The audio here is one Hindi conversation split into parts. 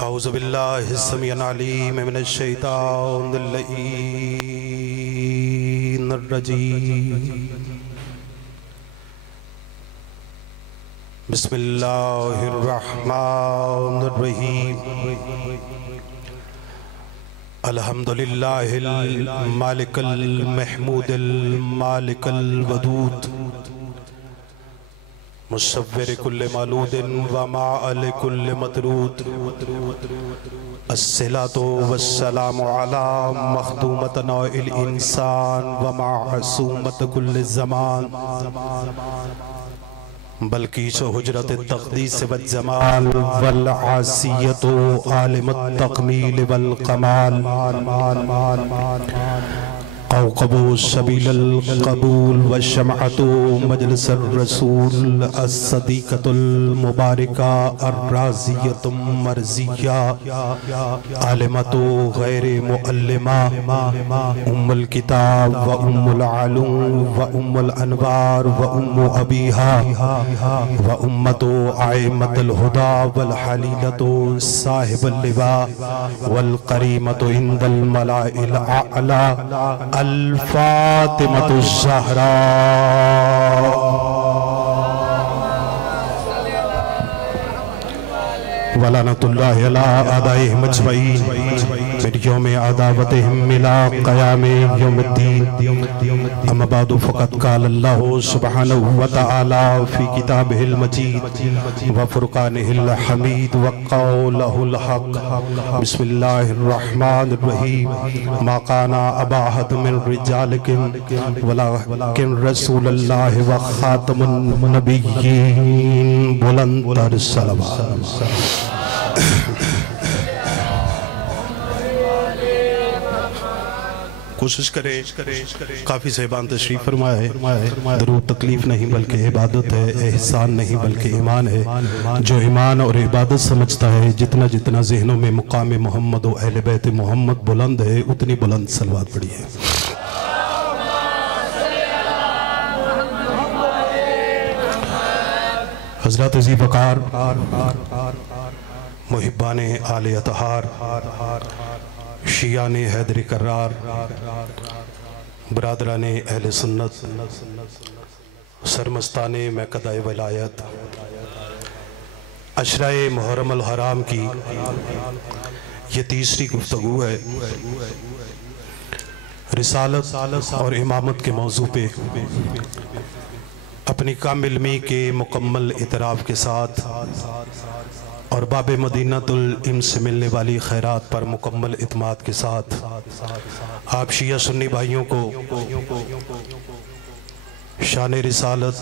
औज़ु बिल्लाहि समीअल अलीम मिनश शैतानिर रजीम। बिस्मिल्लाहिर रहमानिर रहीम। अल्हम्दुलिल्लाहिल मालिकिल महमूदिल मालिकिल वदूद मुसव्विर कुल्ले मालूदिन व माअल कुल्ले मतरूद। अस्सलातु वस्सलामु अला मखदूमतना इल इंसान व मासूमत कुल्ले ज़मान बल्कि हुजरत तक़दीस व जमाल वल आसियतु आलिमत तकमील वल कमाल कौकबु सबीलल कबूल व शमअतु मजलिसर रसूल अस्सदीक़तुल मुबारका अर्राज़ियतुम मर्ज़िया आलिमतु गैरे मुअल्लिमा उम्मुल किताब व उम्मुल अलूम व उम्मुल अनवार व उम्मु अबीहा व उम्मतु आइमतुल हुदा वल हलीलतु साहिबुल लिवा वल करीमतु इंदल मलाइल आला अल-फातिमतु ज़हरा वलानतुल्लाहि अला आदाइहिम अजमईन मिन यौमि अदावतिहिम इला क़यामि यौमिद्दीन। अम्मा बअदु फ़क़द क़ाल अल्लाहु सुब्हानहु व तआला फ़ी किताबिहिल मजीद व फ़ुरक़ानिहिल हमीद व क़ौलिहिल हक़। बिस्मिल्लाहिर रहमानिर रहीम। मा काना अबा अहद मिन रिजालिकुम वलाकिन रसूलुल्लाहि व ख़ातमुन नबिय्यीन। बुलंदतर सलवात। कोशिश करें काफ़ी साहिबान तशरीफ़ फरमाए। दरूद तकलीफ़ नहीं बल्कि इबादत है, एहसान नहीं बल्कि ईमान है। जो ईमान और इबादत समझता है, जितना जितना ज़हनों में मुकाम मोहम्मद और अहले बैत मोहम्मद बुलंद है, उतनी बुलंद सलवात पड़ी है। हज़रत ज़ी वक़ार मुहिब्बान आले अतहार शियाने हैदरी करार बरादराने अहले सुन्नत सरमस्ताने मैकदाए वलायत अशराए मुहर्रम अल हराम की ये तीसरी गुफ्तगू है। रिसालत और इमामत के मौजू पे अपनी कामिल इल्मी के मुकम्मल इतराफ़ के साथ और बाब मदीनातुल इल्म से मिलने वाली खैरात पर मुकम्मल इत्माद के साथ आप शिया सुन्नी भाइयों को शान रिसालत,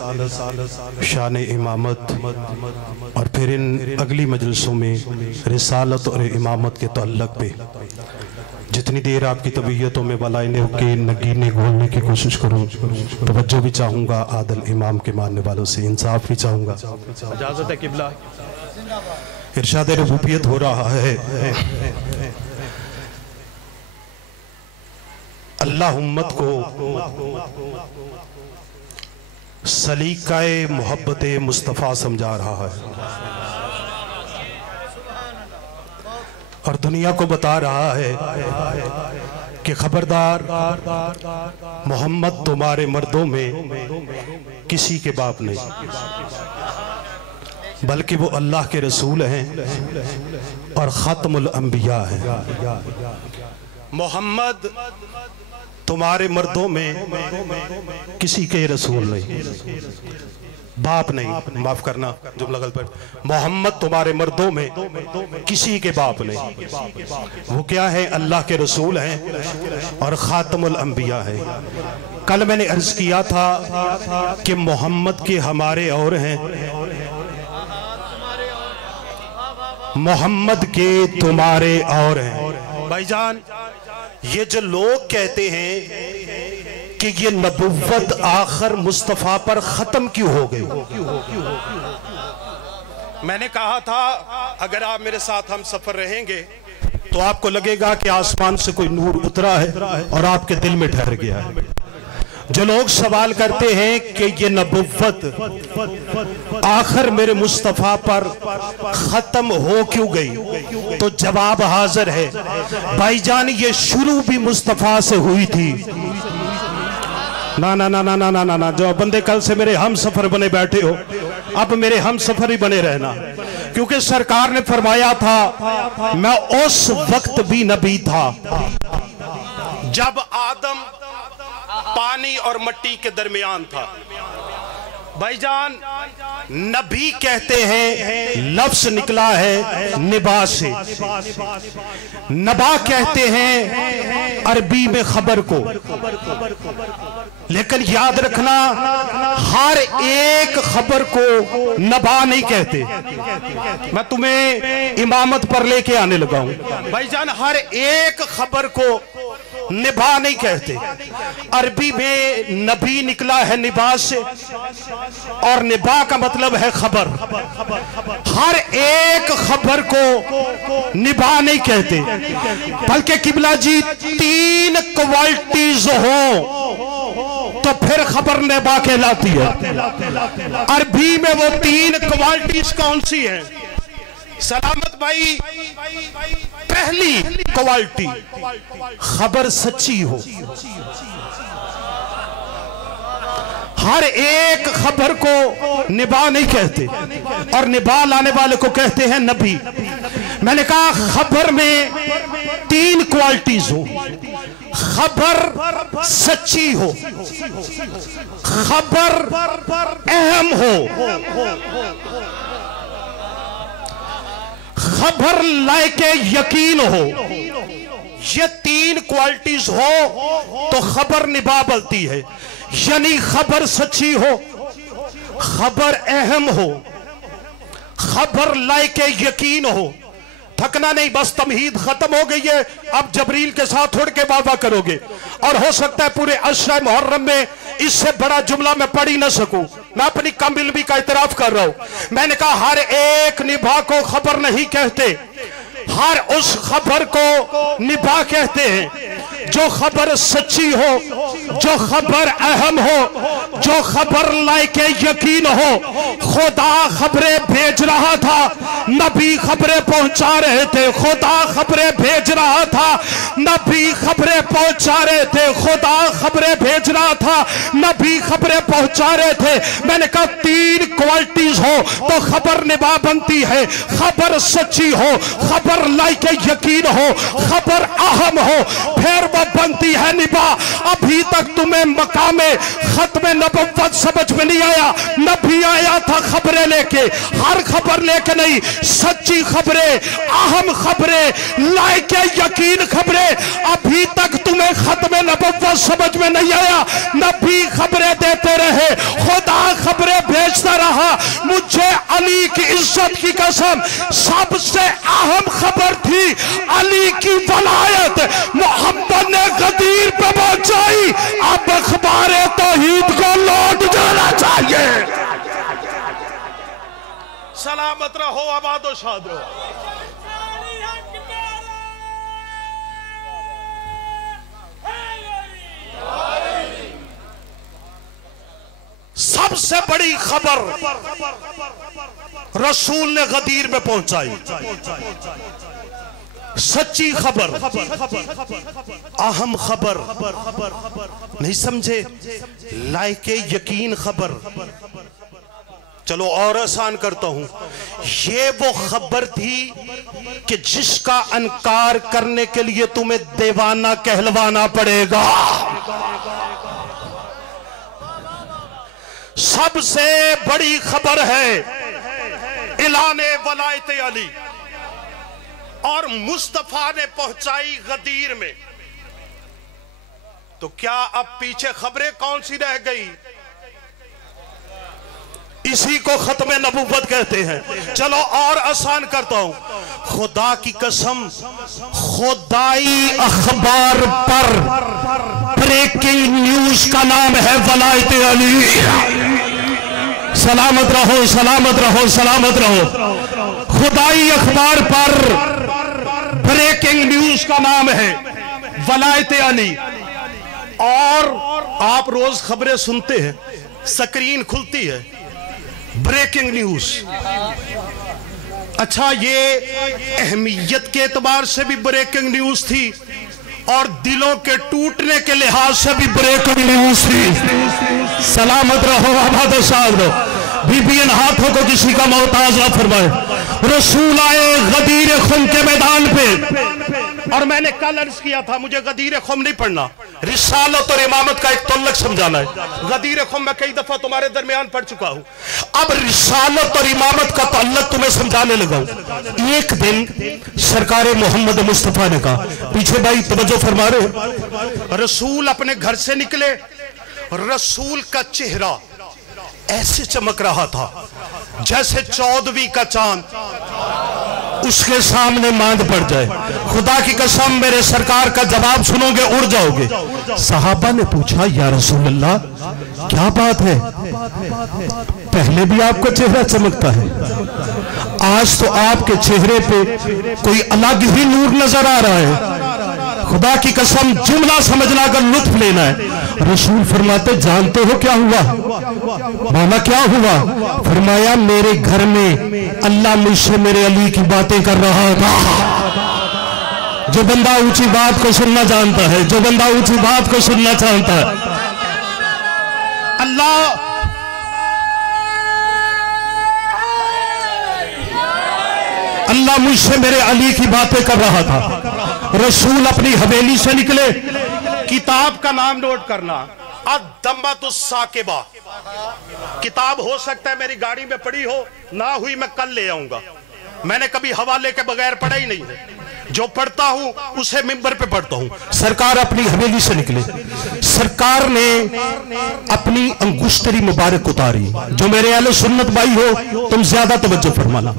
शान इमामत और फिर इन अगली मजलिसों में रिसालत और इमामत के तअल्लुक़ पे जितनी देर आपकी तबीयतों में वलाइने के नगीने घोलने की कोशिश करूँ, तवज्जो भी चाहूँगा आदल इमाम के मानने वालों से, इंसाफ भी चाहूँगा। इजाज़त है किबला। इरशाद रुबूबियत हो रहा है। अल्लाह उम्मत को सलीकाए मोहब्बत मुस्तफ़ा समझा रहा है और दुनिया को बता रहा है कि खबरदार, मोहम्मद तुम्हारे मर्दों में किसी के बाप नहीं, बल्कि वो अल्लाह के रसूल हैं और ख़ातमुल अंबिया हैं। मोहम्मद तुम्हारे मर्दों में किसी के रसूल नहीं, बाप नहीं, माफ करना जुमला गलत पढ़। मोहम्मद तुम्हारे मर्दों में किसी के बाप नहीं। वो क्या है? अल्लाह के रसूल हैं और ख़ातमुल अंबिया हैं। कल मैंने अर्ज किया था कि मोहम्मद के हमारे और हैं, मोहम्मद के तुम्हारे और हैं। भाईजान, ये जो लोग कहते हैं कि ये नबुव्वत आखिर मुस्तफ़ा पर खत्म क्यों हो गई, मैंने कहा था अगर आप मेरे साथ हम सफर रहेंगे तो आपको लगेगा कि आसमान से कोई नूर उतरा है और आपके दिल में ठहर गया है। जो लोग सवाल करते हैं कि ये नबुव्वत आखिर मेरे मुस्तफ़ा पर खत्म हो क्यों गई, तो जवाब हाजिर है भाईजान, ये शुरू भी मुस्तफ़ा से हुई थी। ना ना ना ना ना ना ना ना, जो बंदे कल से मेरे हम सफर बने बैठे हो, अब मेरे हम सफर ही बने रहना, क्योंकि सरकार ने फरमाया था मैं उस वक्त भी नबी था जब आदम पानी और मिट्टी के दरमियान था। भाईजान, नबी कहते हैं लफ्ज निकला है निबा से, नबा कहते हैं अरबी में खबर को, लेकिन याद रखना हर एक खबर को नबा नहीं कहते। मैं तुम्हें इमामत पर लेके आने लगा हूं भाईजान, हर एक खबर को निभा नहीं कहते। अरबी में नबी निकला है निभा से, और निभा का मतलब है खबर। हर एक खबर को निभा नहीं कहते, बल्कि किबला जी 3 क्वालिटीज हो तो फिर खबर निभा कहलाती है। अरबी में वो 3 क्वालिटीज कौन सी है? सलामत भाई, पहली क्वालिटी खबर सच्ची हो। हर एक खबर को निभा नहीं कहते, और निभा लाने वाले को कहते हैं नबी। मैंने कहा खबर में 3 क्वालिटीज हो, खबर सच्ची हो, खबर अहम हो, खबर लायके यकीन हो। ये 3 क्वालिटीज हो तो खबर निभा बनती है, यानी खबर सच्ची हो, खबर अहम हो, खबर लायके यकीन हो। थकना नहीं, बस तमहीद खत्म हो गई है, अब जबरील के साथ उड़ के वादा करोगे, और हो सकता है पूरे अशरा मुहर्रम में इससे बड़ा जुमला मैं पढ़ ही ना सकूं। मैं अपनी कमइल्मी का इतराफ कर रहा हूं। मैंने कहा हर एक निभा को खबर नहीं कहते, हर उस खबर को निभा कहते हैं जो खबर सच्ची हो, जो खबर अहम हो, जो खबर लायके यकीन हो। खुदा खबरें भेज रहा था, नबी खबरें पहुंचा रहे थे। खुदा खबरें भेज रहा था, नबी खबरें पहुंचा रहे थे। खुदा खबरें भेज रहा था, नबी खबरें पहुंचा रहे थे। मैंने कहा 3 क्वालिटीज हो तो खबर निभा बनती है। खबर सच्ची हो, खबर लायके यकीन हो, खबर अहम हो, फिर वो बनती है निभा। अभी तक तुम्हें मकामे खत्म नबुव्वत समझ में नहीं आया। नबी आया था खबरें लेके, हर खबर लेके नहीं, सच्ची खबरें, अहम खबरें, लायके यकीन खबरें। अभी तक तुम्हें खत्म नबुव्वत समझ में नहीं आया। नबी खबरें देते रहे, खुदा खबरें भेजता रहा। मुझे अली की इज्जत की कसम, सबसे अहम खबर थी अली की वलायत। मोहम्मद ने गदीर पे पहुंचाई, अब अखबारे तौहीद को लौट जाना चाहिए। सलामत रहो, आबाद शाद रहो। सबसे बड़ी खबर रसूल ने गदीर में पहुंचाई, सच्ची खबर, अहम खबर, नहीं समझे, लायके यकीन खबर। चलो और आसान करता हूं, ये वो खबर थी कि जिसका इनकार करने के लिए तुम्हें दीवाना कहलवाना पड़ेगा। सबसे बड़ी खबर है इलाने वलायत अली, और मुस्तफा ने पहुंचाई गदीर में। तो क्या अब पीछे खबरें कौन सी रह गई? इसी को खत्म नबुव्वत कहते हैं। चलो और आसान करता हूं, खुदा की कसम, खुदाई अखबार पर ब्रेकिंग न्यूज का नाम है वलायत अली। सलामत रहो, सलामत रहो, सलामत रहो। खुदाई अखबार पर ब्रेकिंग न्यूज का नाम है वलायत अली, और आप रोज खबरें सुनते हैं, स्क्रीन खुलती है, ब्रेकिंग न्यूज। अच्छा, ये अहमियत के एतबार से भी ब्रेकिंग न्यूज थी और दिलों के टूटने के लिहाज से भी ब्रेकिंग न्यूज थी। सलामत रहो, आबाद शाद रहो, बीबी इन हाथों को किसी का मोहताज ना फरमाए। रसूल आए गदीर खुम के मैदान पे, और मैंने कल अर्ज किया था मुझे गदीर खुम नहीं पढ़ना, रिसालत और इमामत का एक तल्लक समझाना है। गदीर खुम मैं कई दफा तुम्हारे दरमियान पढ़ चुका हूं, अब रिसालत और इमामत का तल्लक तुम्हें समझाने लगा हूं। एक दिन सरकार मोहम्मद मुस्तफा ने कहा, पीछे भाई तवज्जो फरमा रहे, रसूल अपने घर से निकले, रसूल का चेहरा ऐसे चमक रहा था जैसे 14वीं का चांद उसके सामने मांद पड़ जाए। खुदा की कसम, मेरे सरकार का जवाब सुनोगे उड़ जाओगे। सहाबा ने पूछा, या रसूल अल्लाह क्या बात है, पहले भी आपका चेहरा चमकता है, आज तो आपके चेहरे पे कोई अलग ही नूर नजर आ रहा है। खुदा की कसम, जुमला समझना का लुत्फ लेना है। रसूल फरमाते, जानते हो क्या हुआ? मौला क्या हुआ? फरमाया, मेरे घर में अल्लाह मुझसे मेरे अली की बातें कर रहा था। जो बंदा ऊंची बात को सुनना जानता है, जो बंदा ऊंची बात को सुनना चाहता है, अल्लाह मुझसे मेरे अली की बातें कर रहा था। रसूल अपनी हवेली से निकले, किताब का नाम नोट करना, अद-दम्मातुस साकिबा। किताब हो सकता है मेरी गाड़ी में पड़ी हो, ना हुई मैं कल ले आऊंगा। मैंने कभी हवाले के बगैर पढ़ा ही नहीं है, जो पढ़ता हूं उसे मिंबर पे पढ़ता हूं। सरकार अपनी हवेली से निकले, सरकार ने अपनी अंगुश्तरी मुबारक उतारी। जो मेरे अहले सुन्नत भाई हो, तुम ज्यादा तवज्जो फरमाना।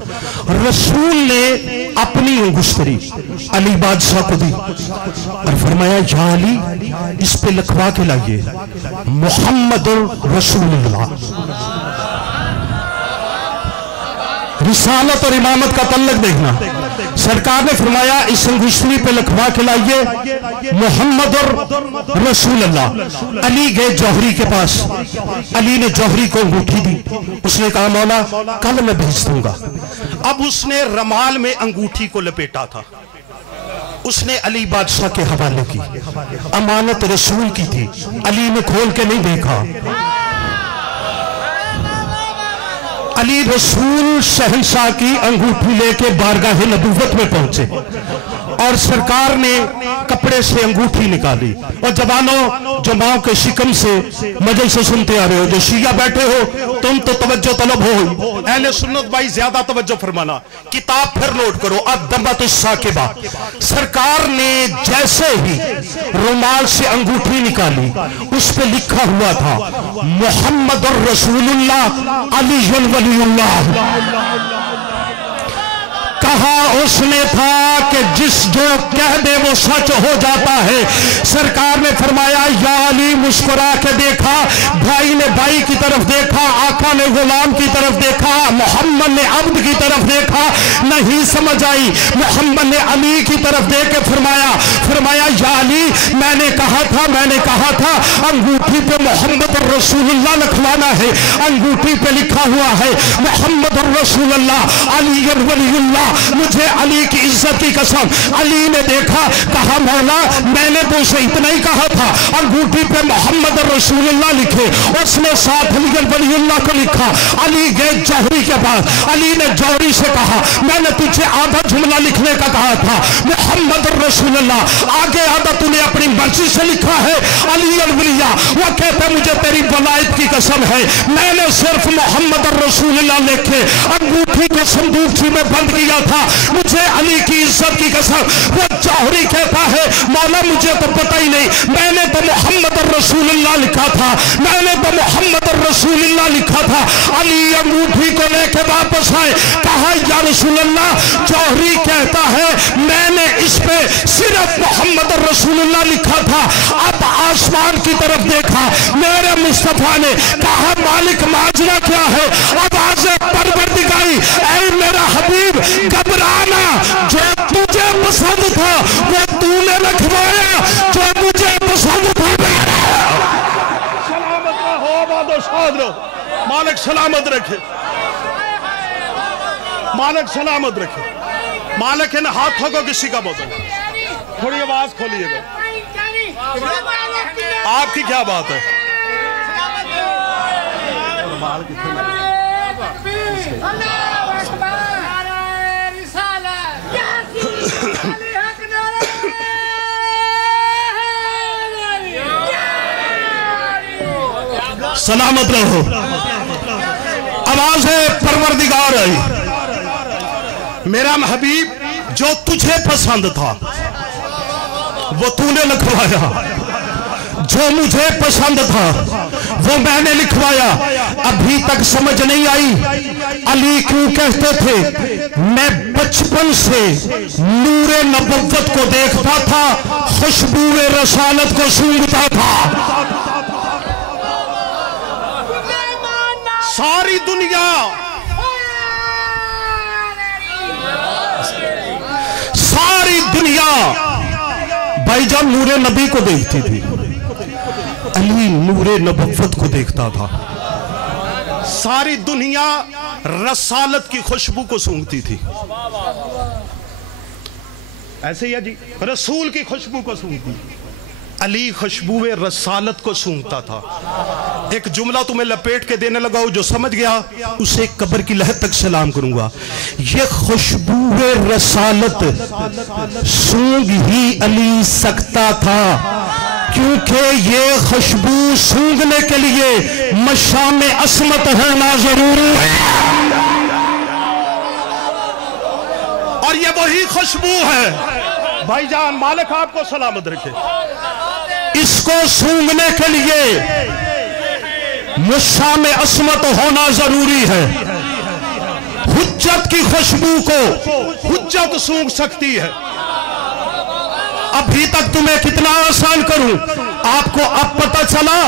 रसूल ने अपनी अंगुश्तरी अली बादशाह को दी और फरमाया, या अली, इस पे लिखवा के लाइए मुहम्मदुर रसूलुल्लाह। रिसालत और इमामत का तल्लक देखना। सरकार ने फरमाया, इस अंगुश्तरी पे लिखवा के लाइए मोहम्मद और रसूल अल्लाह। अली गए जौहरी के पास, अली ने जौहरी को अंगूठी दी। उसने कहा, मौला कल मैं भेज दूंगा। अब उसने रमाल में अंगूठी को लपेटा था, उसने अली बादशाह के हवाले की। अमानत रसूल की थी, अली ने खोल के नहीं देखा। अली रसूल शहंशाह की अंगूठी लेके बारगाह नबूवत में पहुंचे और सरकार ने कपड़े से अंगूठी निकाली। और जवानों, जो माओ के शिकम से मजे से सुनते आ रहे हो, जो शिया बैठे हो, तुम तो तवज्जो तलब हो। अहले सुन्नत भाई ज्यादा तवज्जो फरमाना। किताब फिर नोट करो, अद-दम्मातुस साकिबा। सरकार ने जैसे ही रुमाल से अंगूठी निकाली, उस पे लिखा हुआ था मुहम्मदुर रसूलुल्लाह अलीयुल वलीयुल्लाह। कहा उसने था कि जिस जो कह दे वो सच हो जाता है। सरकार ने फरमाया, या अली, मुस्कुरा के देखा, भाई ने भाई की तरफ देखा, आका ने गुलाम की तरफ देखा, मोहम्मद ने अब्द की तरफ देखा, नहीं समझ आई। मोहम्मद ने अली की तरफ देख के फरमाया, या अली, मैंने कहा था अंगूठी पे मोहम्मद रसूलुल्लाह लिखवाना है। अंगूठी पे लिखा हुआ है मोहम्मद रसूलुल्लाह अली वलीयुल्लाह। मुझे अली की इज्जत की कसम। अली ने देखा, कहा, मौला मैंने तो उसे इतना ही कहा था अंगूठी पे मोहम्मद रसूलुल्लाह लिखे। उसने साथ अली वलीयुल्लाह को लिखा। अली गए जौहरी के पास, अली ने जौहरी से कहा, मैंने तुझे आधा जुमला लिखने का कहा था, मोहम्मद रसूलुल्लाह, आगे आधा तूने अपनी मर्जी से लिखा है। अली वलिया वो कहते, मुझे तेरी वलायत की कसम है, मैंने सिर्फ मोहम्मद रसूलुल्लाह लिखे अंगूठी को संदूकची में बंद किया था। मुझे अली की इज्जत की कसम। वो जौहरी कहता है, मौला मुझे तो पता ही नहीं, मैंने तो मोहम्मद रसूलुल्लाह लिखा था, मैंने तो मोहम्मद रसूलुल्लाह लिखा था। अली अंगूठी को लेके वापस आए, कहा, या रसूलुल्लाह, जौहरी कहता है मैंने इस पे सिर्फ मोहम्मद रसूलुल्लाह लिखा था। अब आसमान की तरफ देखा, मेरे मुस्तफा ने कहा, मालिक माजरा क्या है? आवाज़ें परवरदिगारी, ऐ मेरा हबीब, घबराना, जो तुझे पसंद था वो तूने लिखवाया, जो मुझे पसंद था शाद रहो। मालिक सलामत रखे, मालिक सलामत रखे। मालिक इन हाथों को किसी का बोझ। थोड़ी आवाज खोलिएगा। आपकी क्या बात है? सलामत रहो। आवाज है परवरदिगार आई। मेरा हबीब जो तुझे पसंद था वो तूने लिखवाया, जो मुझे पसंद था वो मैंने लिखवाया। अभी तक समझ नहीं आई अली क्यों कहते थे मैं बचपन से नूरे नबुव्वत को देखता था, खुशबूए रसालत को सूंघता था। सारी दुनिया भाईजान नूरे नबी को देखती थी, अली नूरे नबुव्वत को देखता था। सारी दुनिया रसालत की खुशबू को सूंघती थी। ऐसे ही है जी, रसूल की खुशबू को सूंघती। अली खुशबूए रसालत को सूंघता था। एक जुमला तुम्हें लपेट के देने लगा, जो समझ गया उसे कब्र की लहर तक सलाम करूंगा। ये खुशबूए रसालत सूंघ ही अली सकता था, क्योंकि ये खुशबू सूंघने के लिए मशाम असमत होना जरूरी है। और ये वही खुशबू है भाईजान, मालिक आपको सलामत रखे। इसको सूंघने के लिए मशाम असमत होना जरूरी है। हुज्जत की खुशबू को हुज्जत सूंघ सकती है। अभी तक तुम्हें कितना आसान करूं, आपको अब पता चला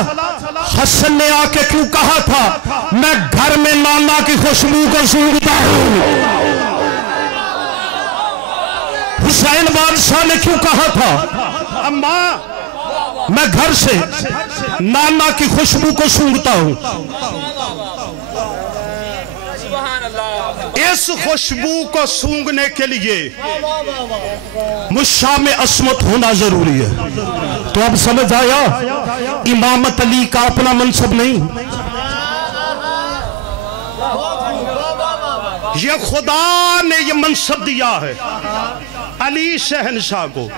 हसन ने आके क्यों कहा था मैं घर में नाना की खुशबू को सूंघता हूं। हुसैन बादशाह ने क्यों कहा था अम्मा मैं घर से नाना की खुशबू को सूंघता हूं। इस खुशबू को सूंघने के लिए मुशाम असमत होना जरूरी है। तो अब समझ आया इमामत अली का अपना मनसब नहीं, ये खुदा ने ये मनसब दिया है अली शहनशाह को।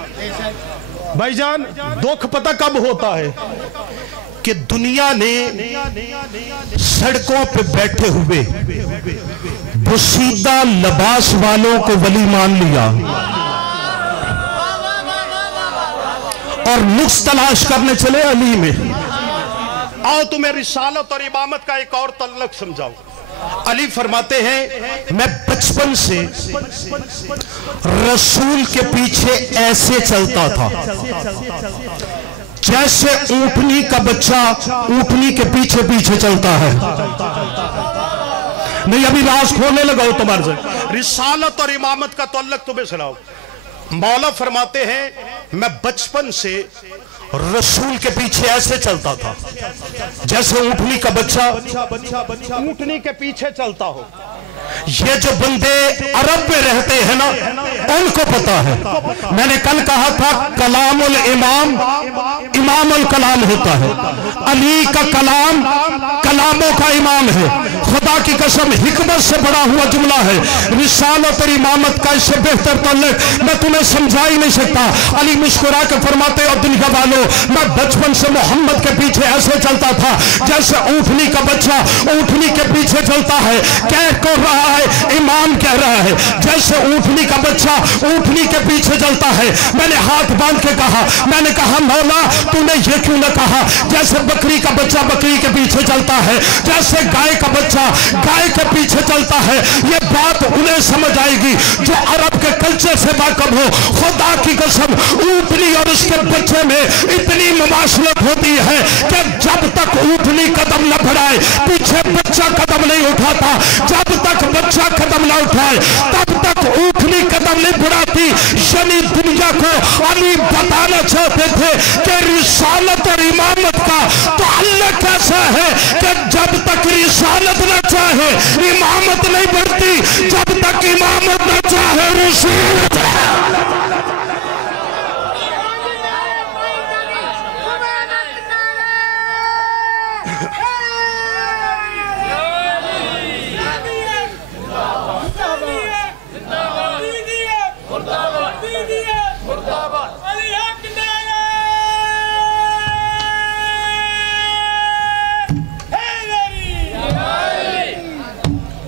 भाईजान दुख पता कब होता है कि दुनिया ने सड़कों पे बैठे हुए बुसीदा लिबास वालों को वली मान लिया और नुक्स तलाश करने चले अली में। आओ तुम्हें रिसालत और इमामत का एक और तल्लक समझाओ। अली फरमाते हैं मैं बचपन से रसूल के पीछे ऐसे चलता था जैसे ऊंटनी का बच्चा ऊंटनी के पीछे पीछे चलता है। नहीं अभी राज खोलने लगा हूं तुम्हारे से। रिसालत और इमामत का तल्लक तुम्हें सुनाओ। मौला फरमाते हैं मैं बचपन से रसूल के पीछे ऐसे चलता था जैसे ऊंटनी का बच्चा ऊंटनी के पीछे चलता हो। ये जो बंदे अरब में रहते हैं ना उनको पता है। मैंने कल कहा था कलामुल इमाम इमामुल कलाम होता है। अली का कलाम कलामों का इमाम है। खुदा की कसम हिकमत से बड़ा हुआ जुमला है। रिसालत और इमामत का इससे बेहतर तल्लुक मैं तुम्हें समझा ही नहीं सकता। अली मुस्कुरा के फरमाते और दुनिया वालों मैं बचपन से मोहम्मद के पीछे ऐसे चलता था जैसे ऊंटनी का बच्चा ऊंटनी के पीछे चलता है। कह कौन रहा है? इमाम कह रहा है जैसे ऊंटनी का बच्चा ऊंटनी के पीछे चलता है। मैंने हाथ बांध के कहा, मैंने कहा मौला तूने ये क्यों न कहा जैसे बकरी का बच्चा बकरी के पीछे चलता है, जैसे गाय का बच्चा गाय के पीछे चलता है। ये बात उन्हें समझ आएगी जो अरब के कल्चर से वाकिफ हो। खुदा की कसम ऊंटनी और उसके बच्चे में इतनी मुमाशलत होती है कि जब तक ऊंटनी कदम न बढ़ाए पीछे बच्चा कदम नहीं उठाता, जब तक बच्चा कदम न उठाए तब तक ऊंटनी कदम नहीं बढ़ाती। यानी दुनिया को अली बताना चाहते थे कि रिसालत और इमामत का ताल्लुक कैसे चाहे कि जब तक रिसालत न चाहे इमामत नहीं बढ़ती, जब तक इमामत न चाहे रसूल।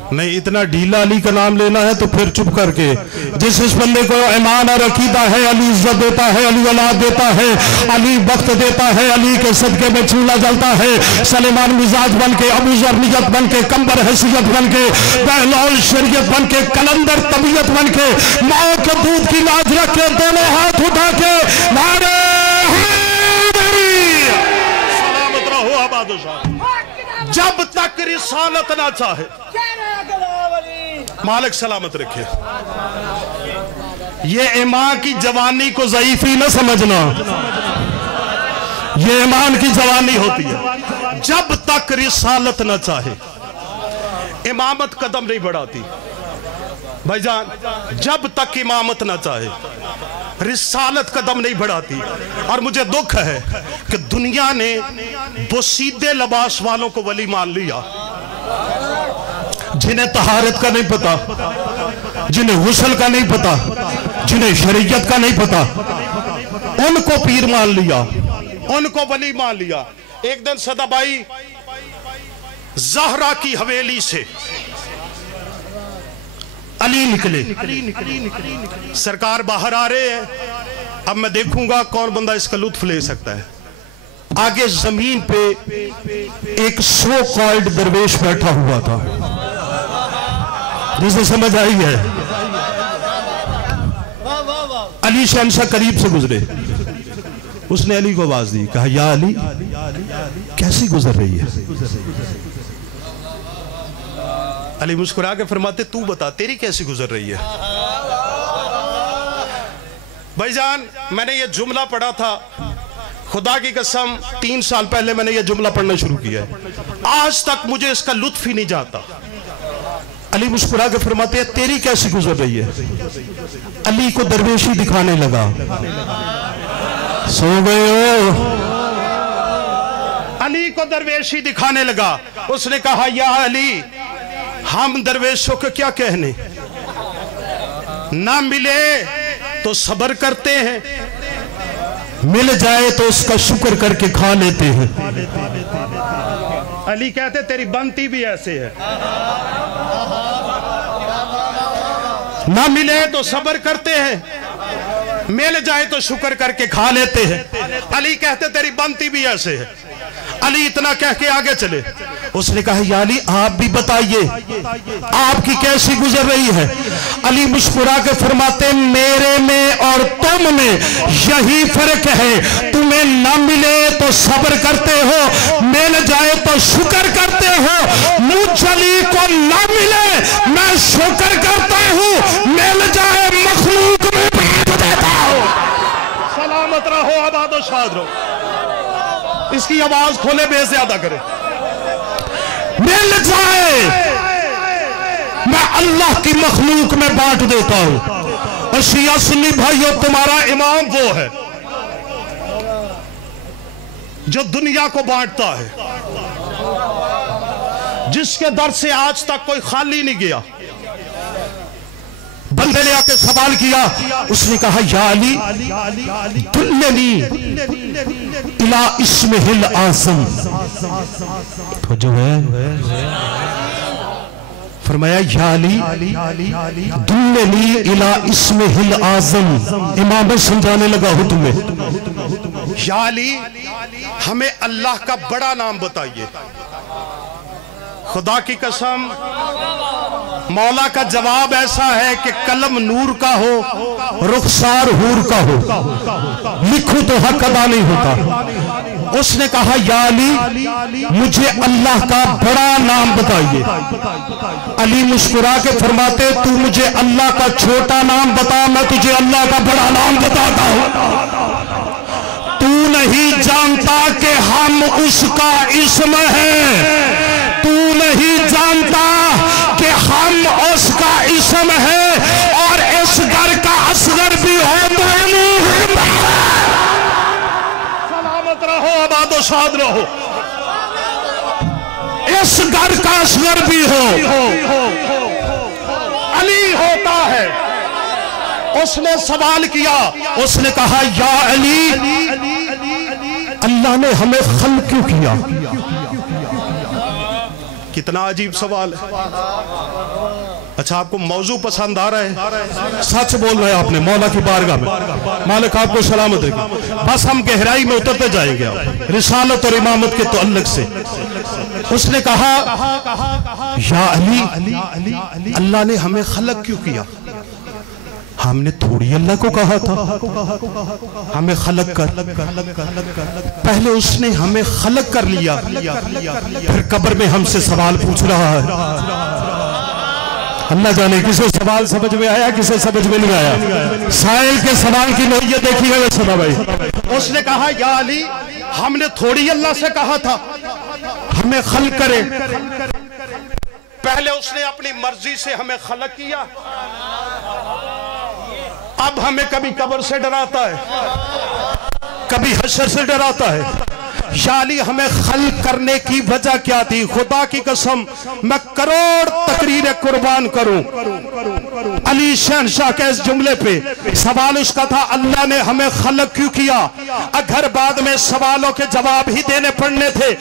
नहीं, इतना ढीला अली का नाम लेना है तो फिर चुप करके, जिस बंदे को ईमान और अकीदा है, अली इज्जत देता है, अली औलाद देता है, अली वक्त देता है, अली के सदके में चूल्हा जलता है, सलेमान मिजाज बन के, अबू जर नियत बन के, कंबर हैसियत बन के, बहलौल शरीयत बन के, कलंदर तबीयत बन के, माओ के दूध की लाज रख के, दोनों हाथ उठा के नारे सलामत रहो आबाद शाह। जब तक रिसालत ना चाहे, मालिक सलामत रखे। ये ईमान की जवानी को ज़ईफी न समझना, ये ईमान की जवानी होती है। जब तक रिसालत न चाहे इमामत कदम नहीं बढ़ाती भाईजान, जब तक इमामत न चाहे रिसालत कदम नहीं बढ़ाती। और मुझे दुख है कि दुनिया ने बोसीदे लिबास वालों को वली मान लिया, जिन्हें तहारत का नहीं पता, जिन्हें हुस्न का नहीं पता, जिन्हें शरीयत का नहीं पता, उनको पीर मान लिया, उनको वली मान लिया। एक दिन सदाबाई ज़हरा की हवेली से अली निकले, सरकार बाहर आ रहे हैं। अब मैं देखूंगा कौन बंदा इसका लुत्फ ले सकता है। आगे जमीन पे एक सो कॉल्ड दरवेश बैठा हुआ था, जिसे समझ आई है। अली शहंशाह करीब से गुजरे, उसने अली को आवाज दी, कहा या अली कैसी गुजर रही है? अली मुस्कुरा के फरमाते, तू बता तेरी कैसी गुजर रही है? भाईजान, मैंने ये जुमला पढ़ा था, खुदा की कसम 3 साल पहले मैंने ये जुमला पढ़ना शुरू किया है, आज तक मुझे इसका लुत्फ ही नहीं जाता। अली मुस्कुरा के फरमाते हैं, तेरी कैसी गुजर रही है? अली को दरवेशी दिखाने लगा। सो गए हो? अली को दरवेशी दिखाने लगा। उसने कहा, या अली हम दरवेशों को क्या कहने, ना मिले तो सब्र करते हैं, मिल जाए तो उसका शुक्र करके खा लेते हैं। अली कहते तेरी बनती भी ऐसे है, ना मिले तो सब्र करते हैं, मिल जाए तो शुक्र करके खा लेते हैं। अली कहते तेरी बनती भी ऐसे है। अली इतना कह के आगे चले। उसने कहा, या अली आप भी बताइए आपकी कैसी गुजर रही है? अली मुस्कुरा के फरमाते, मेरे में और तुम में यही फर्क है, तुम्हें न मिले तो सब्र करते हो, मिल जाए तो शुक्र करते हो। मुझ अली को न मिले मैं शुक्र करता हूं, मिल जाए मखलूक में बांट देता हूं। सलामत रहो, आबाद शाद रहो। इसकी आवाज खोले, बेस ज्यादा करे। मिल जाए मैं अल्लाह की मखलूक में बांट देता हूं। और शिया सुन्नी भाइयों, तुम्हारा इमाम वो है जो दुनिया को बांटता है, जिसके दर से आज तक कोई खाली नहीं गया। बंदे ने आके सवाल किया, उसने कहा, या अली दुल्लनी इला इस्मिहिल आज़म, तो जो है फरमाया, या अली दुल्लनी इला इस्मिहिल आज़म। इमाम समझाने लगा हूं तुम्हें, या अली हमें अल्लाह का बड़ा नाम बताइए। खुदा की कसम, मौला का जवाब ऐसा है कि कलम नूर का हो, रुखसार हूर का हो, लिखूं तो हक अदा नहीं होता। उसने कहा, या अली मुझे अल्लाह का बड़ा नाम बताइए। अली मुस्कुरा के फरमाते, तू मुझे अल्लाह का छोटा नाम बता, मैं तुझे अल्लाह का बड़ा नाम बताता हूं। तू नहीं जानता कि हम उसका इस्म है, तू नहीं जानता कि हम उसका इस्म है, और इस घर का असगर भी हो तो सलामत रहो, आबाद और शाद रहो। इस घर का असगर भी हो अली होता है। उसने सवाल किया, उसने कहा या अली, अल्लाह ने हमें खल क्यों किया? कितना अजीब सवाल है। अच्छा, आपको मौजू पसंद आ रहा है? सच बोल रहे हैं आपने मौला की बारगाह में, मालिक आपको सलामत रखे। बस हम गहराई में उतरते जाएंगे रिसालत और इमामत के तअल्लुक से। उसने कहा या अली, अल्लाह ने हमें खलक क्यों किया? हमने थोड़ी अल्लाह को कहा था हमें खलक कर। पहले उसने हमें खलक कर लिया, फिर कब्र में हमसे सवाल पूछ रहा है। अल्लाह जाने किसे सवाल समझ में आया, किसे समझ में नहीं आया। साइल के सवाल की नौयत देखी है सदा भाई। उसने कहा या अली, हमने थोड़ी अल्लाह से कहा था हमें खल करे। पहले उसने अपनी मर्जी से हमें खलक किया, अब हमें कभी कब्र से डराता है, कभी हशर से डराता है। याली हमें खल करने की वजह क्या थी? खुदा की कसम मैं करोड़ तकरीरें कुर्बान करूं अली शहनशाह के इस जुमले पे। सवाल उसका था अल्लाह ने हमें खलक क्यों किया? अगर बाद में सवालों के जवाब ही देने पड़ने थे।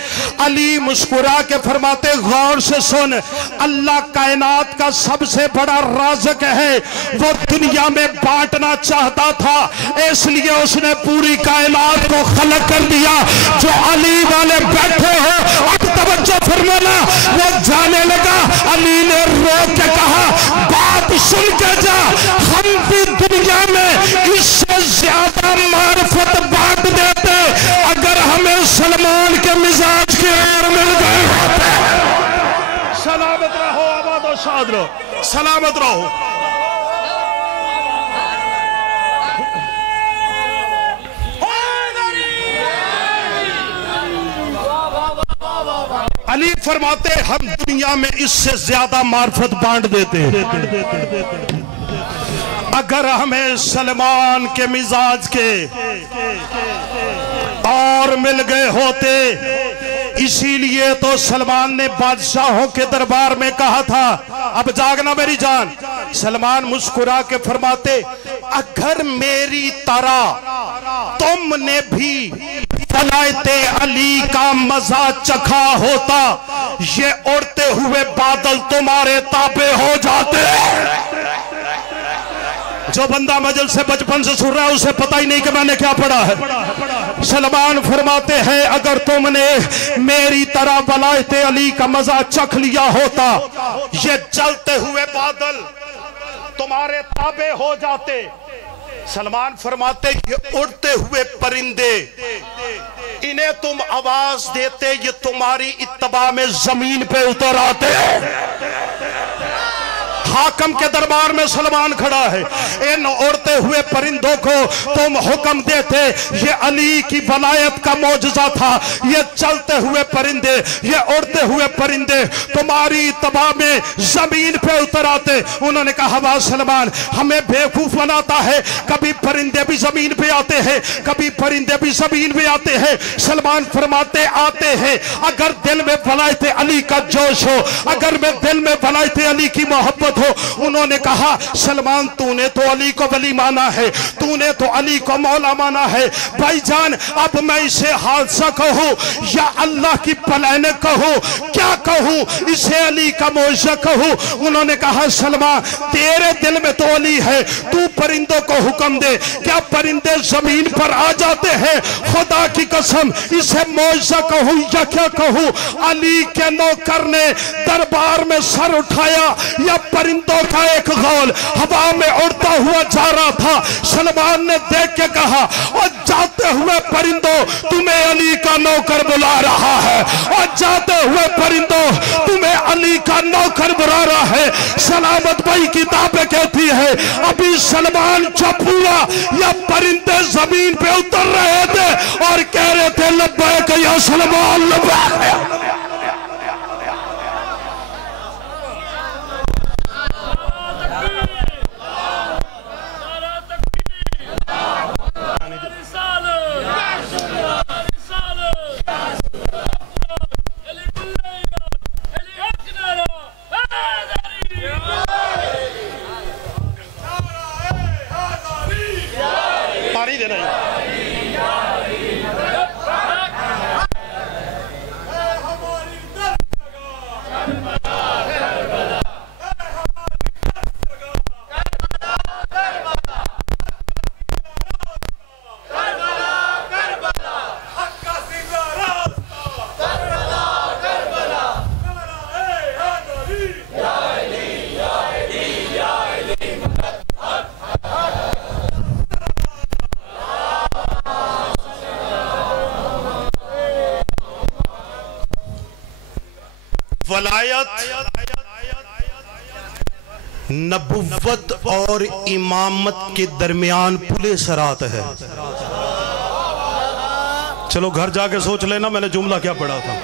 अली मुस्कुरा के फरमाते गौर से सुन, अल्लाह कायनात का सबसे बड़ा राज़िक है, वो दुनिया में बांटना चाहता था, इसलिए उसने पूरी कायनात को खलक कर दिया। जो अली वाले बैठे हो अब तवज्जो फरमाना। वो जाने लगा, अली ने रोक के कहा बात सुन के जा, हम भी दुनिया में इससे ज्यादा मार्फत बांट देते अगर हमें सलमान के मिजाज के और मिल गए होते। सलामत रहो, आबाद और शाद रहो, सलामत रहो। अली फरमाते हम दुनिया में इससे ज्यादा मार्फत बांट देते अगर हमें सलमान के मिजाज के और मिल गए होते। इसीलिए तो सलमान ने बादशाहों के दरबार में कहा था, अब जागना मेरी जान। सलमान मुस्कुरा के फरमाते अगर मेरी तरह तुमने भी वलायते अली का मजा चखा होता, ये उड़ते हुए बादल तुम्हारे ताबे हो जाते। जो बंदा मजल से बचपन से सुन रहा है उसे पता ही नहीं कि मैंने क्या पढ़ा है। सलमान फरमाते हैं अगर तुमने मेरी तरह वलायते अली का मजा चख लिया होता, ये जलते हुए बादल तुम्हारे ताबे हो जाते। सलमान फरमाते ये उड़ते हुए परिंदे, इन्हें तुम आवाज देते, ये तुम्हारी इत्तबा में जमीन पे उतर आते। हाकम के दरबार में सलमान खड़ा है, इन उड़ते हुए परिंदों को तुम हुक्म देते, ये अली की वलायत का मौजज़ा था। ये चलते हुए परिंदे, ये उड़ते हुए परिंदे तुम्हारी तबाह में जमीन पे उतर आते। उन्होंने कहा वाह सलमान, हमें बेवकूफ बनाता है, कभी परिंदे भी जमीन पे आते हैं, कभी परिंदे भी जमीन पे आते हैं। सलमान फरमाते आते हैं अगर दिल में वलायत अली का जोश हो, अगर मैं दिल में वलायत अली की मोहब्बत हो। उन्होंने कहा सलमान तूने तो अली को वली माना है, तूने तो अली को मौला माना है, भाईजान अब मैं इसे हादसा कहूं या अल्लाह की पलाने कहूं, क्या कहूं, इसे अली का मौजा कहूं। उन्होंने कहा सलमान तेरे दिल में तो अली है, तू परिंदों को हुक्म दे, क्या परिंदे जमीन पर आ जाते हैं? खुदा की कसम इसे मौजा कहूं या क्या कहूं? अली के नौकर ने दरबार में सर उठाया या परिंदे परिंदों का एक गौल हवा में उड़ता हुआ जा रहा था। सलमान ने देख के कहा, और जाते हुए परिंदों तुम्हें अली का नौकर बुला रहा है, और जाते हुए परिंदों तुम्हें अली का नौकर बुला रहा है। सलामत भाई किताबें कहती है अभी सलमान चुप हुआ या परिंदे जमीन पे उतर रहे थे और कह रहे थे लब्बैक या सलमान लब्बैक। पानी देना है। वलायत नबुव्वत और इमामत के दरमियान पुले सरात है। चलो घर जाके सोच लेना मैंने जुमला क्या पढ़ा था।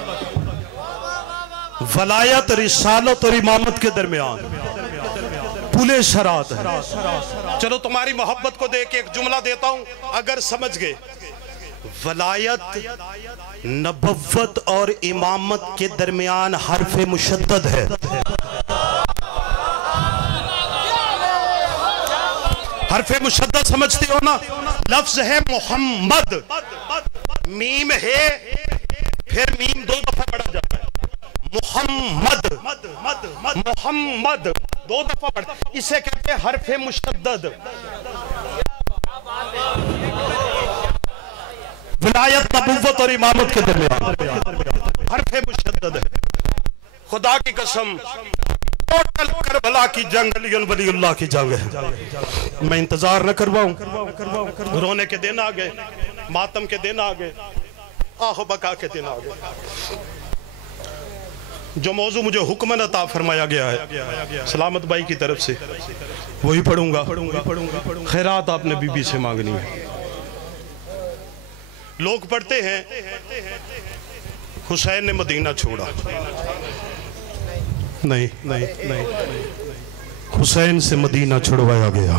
वलायत रिसालत और इमामत के दरमियान पुले सरात है। चलो तुम्हारी मोहब्बत को देख के एक जुमला देता हूं, अगर समझ गए। वलायत नबुव्वत और इमामत के दरमियान हर्फ मुशद्दद है। हर्फ मुशद्दद समझते हो ना? लफ्ज है मोहम्मद, मीम है फिर मीम दो दफा पढ़ा जाता है। मोहम्मद मोहम्मद दो दफा पढ़ा, इसे कहते हैं हर्फ मुशद्दद। विलायत नबुव्वत और इमामत के दरमियान हर्फ मुशद्दद है। खुदा की कसम टोटल करबला की जंग अली वलीउल्लाह की जंग है। मैं इंतजार न करवाऊं, रोने के दिन आ गए, मातम के दिन आ गए, आहो बका के दिन आ गए। जो मौजू मुझे हुक्म अता फरमाया गया है सलामत भाई की तरफ से वही पढ़ूंगा। खैरात आपने बीबी से मांगनी है। लोग पढ़ते हैं हुसैन ने मदीना छोड़ा, नहीं नहीं नहीं, हुसैन से मदीना छुड़वाया गया।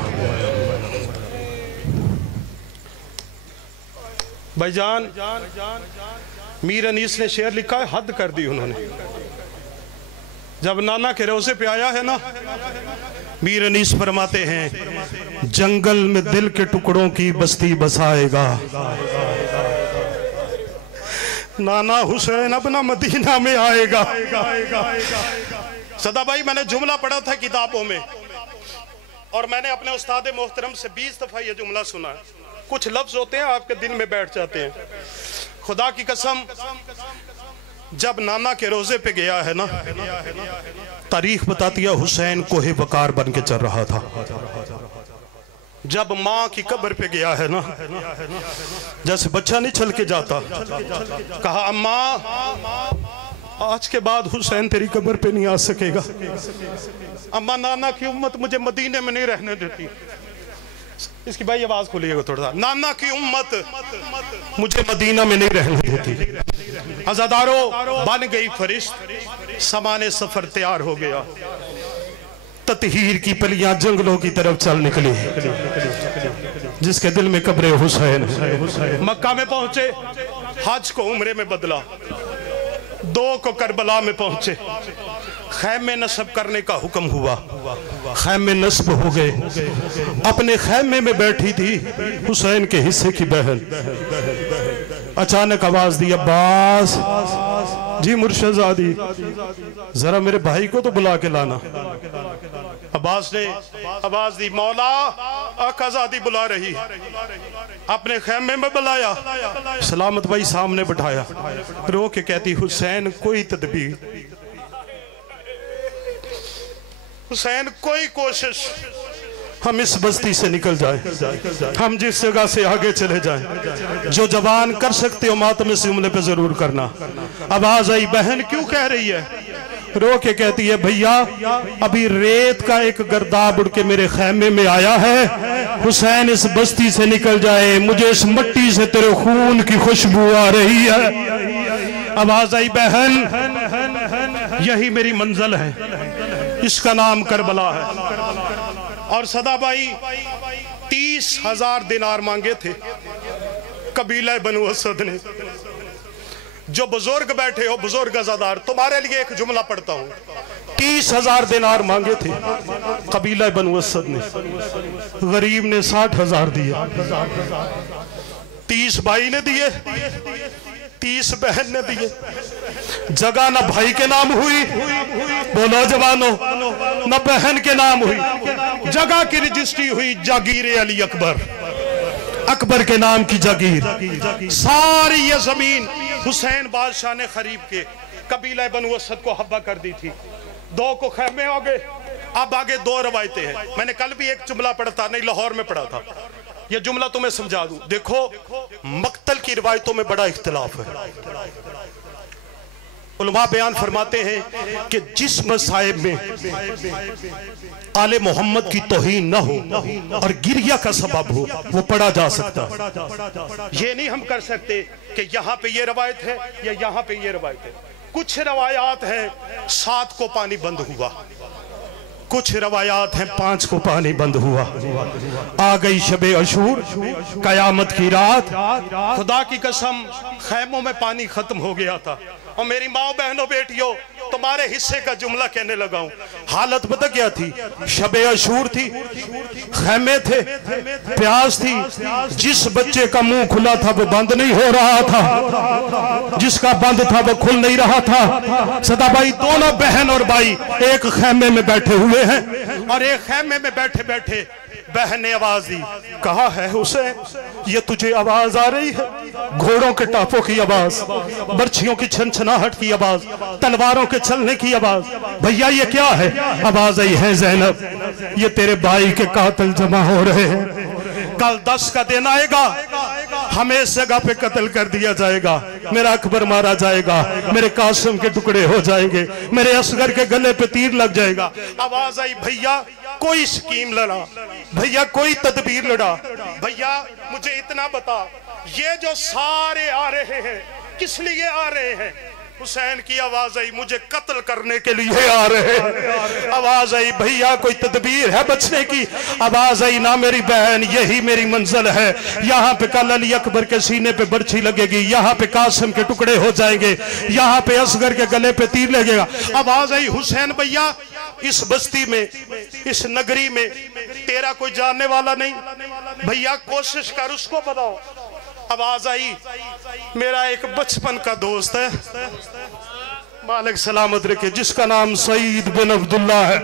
भाईजान मीर अनीस ने शेर लिखा है, हद कर दी उन्होंने। जब नाना के रोज़े पे आया है ना, मीर अनीस फरमाते हैं जंगल में दिल के टुकड़ों की बस्ती बसाएगा नाना हुसैन अपना मदीना में आएगा। सदा भाई मैंने जुमला पढ़ा था किताबों में और मैंने अपने उस्ताद मोहतरम से 20 दफा ये जुमला सुना है। कुछ लफ्ज होते हैं आपके दिल में बैठ जाते हैं। खुदा की कसम जब नाना के रोजे पे गया है ना, तारीख बताती है हुसैन कोहे वकार बन के चल रहा था। जब माँ की कब्र पे गया है ना, जैसे बच्चा नहीं चल के जाता, कहा अम्मा आज के बाद हुसैन तेरी कब्र पे नहीं आ सकेगा। अम्मा नाना की उम्मत मुझे मदीने में नहीं रहने देती। इसकी भाई आवाज खोलिएगा थोड़ा सा। नाना की उम्मत मुझे मदीना में नहीं रहने देती। अज़ादारों बन गई फरिश्त, सामाने सफर तैयार हो गया। ततहीर की पलियां जंगलों की तरफ चल निकली। जिसके दिल में कब्र हुसैन। मक्का में पहुंचे, हज को उम्रे में बदला, 2 को करबला में पहुंचे, खैमे नस्ब करने का हुक्म हुआ। खैमे नस्ब हो गए। अपने खैमे में बैठी थी हुसैन के हिस्से की बहन। अचानक आवाज दी अब्बास जी मुर्शदादी जरा मेरे भाई को तो बुला के लाना। अब्बास ने आवाज दी मौला आकाजादी बुला रही। अपने खैमे में बुलाया, सलामत भाई सामने बिठाया, रो के कहती हुसैन कोई तदबीर हुसैन कोई कोशिश, हम इस बस्ती से निकल जाए, हम जिस जगह से आगे चले जाएं, जो जबान कर सकते हो मातम इस जुमले पे जरूर करना। आवाज आई, बहन क्यों कह रही है? रो के कहती है, भैया अभी रेत का एक गर्दाब उड़ के मेरे खैमे में आया है, हुसैन इस बस्ती से निकल जाए, मुझे इस मिट्टी से तेरे खून की खुशबू आ रही है। आवाज आई, बहन यही मेरी मंजिल है, इसका नाम करबला है। और सदाबाई 30,000 दिनार मांगे थे कबीला बनु असद ने। जो बुजुर्ग बैठे हो, बुजुर्ग अज़ादार, तुम्हारे लिए एक जुमला पढ़ता हूं। 30,000 दिनार मांगे थे कबीला बनु असद ने, गरीब ने 60,000 दिए। 30 भाई ने दिए, 30 बहन ने दिए। जगह ना भाई के नाम हुई, बोलो जवानों, न बहन के नाम हुई। जगह की रजिस्ट्री हुई जागीर अली अकबर, अकबर के नाम की जागीर। सारी ये जमीन हुसैन बादशाह ने खरीद के कबीला बनु असद को हब्बा कर दी थी। 2 को खैमे हो गए। अब आगे 2 रवायतें हैं। मैंने कल भी एक जुमला पढ़ा था, नहीं लाहौर में पढ़ा था। ये जुमला तुम्हें समझा दूं। देखो, मक्तल की रिवायतों में बड़ा इख्तिलाफ है। उलमा बयान फरमाते हैं कि जिस मसाइब में आले मोहम्मद की तौहीन न हो और गिरिया का सबब हो, वो पढ़ा जा सकता है। ये नहीं हम कर सकते कि यहाँ पे ये रवायत है या यहाँ पे ये रवायत है। कुछ रवायात हैं 7 को पानी बंद हुआ, कुछ रवायात हैं 5 को पानी बंद हुआ। आ गई शबे अशूर, कयामत की रात, खुदा की कसम खैमों में पानी खत्म हो गया था। और मेरी माँ बहनों बेटियों, तुम्हारे हिस्से का जुमला कहने लगा हूं। हालत पता क्या थी? शबे अशूर थी, खैमे थे, प्यास थी। जिस बच्चे का मुंह खुला था वो बंद नहीं हो रहा था, जिसका बंद था वो खुल नहीं रहा था। सदाबाई दोनों बहन और भाई एक खैमे में बैठे हुए हैं। और एक खैमे में बैठे बैठे बहन ने आवाज दी, कहा है हुसैन, ये तुझे आवाज आ रही है? घोड़ों के टापों की आवाज, बर्छियों की छनछनाहट की आवाज, तलवारों के चलने की आवाज। भैया ये क्या है? आवाज आई है ज़ैनब, ये तेरे भाई के कातिल जमा हो रहे हैं। कल 10 का दिन आएगा, हमें इस जगह पे कत्ल कर दिया जाएगा, मेरा अकबर मारा जाएगा, मेरे कासिम के टुकड़े हो जाएंगे, मेरे असगर के गले पे तीर लग जाएगा। आवाज आई, भैया कोई स्कीम लड़ा, भैया कोई तदबीर लड़ा। भैया मुझे इतना बता, ये जो सारे आ रहे हैं किस लिए आ रहे हैं? हुसैन की आवाज आई, मुझे कत्ल करने के लिए आ रहे हैं। आवाज आई, भैया कोई तदबीर है बचने की? आवाज आई, ना मेरी बहन, यही मेरी मंजिल है। यहाँ पे कल अली अकबर के सीने पे बर्छी लगेगी, यहाँ पे कासिम के टुकड़े हो जाएंगे, यहाँ पे असगर के गले पे तीर लगेगा। आवाज आई, हुसैन भैया इस बस्ती में, इस नगरी में तेरा कोई जानने वाला नहीं, भैया कोशिश कर उसको बताओ। आवाज आई, मेरा एक बचपन का दोस्त है, मालिक सलामत रखे, जिसका नाम सईद बिन अब्दुल्ला है।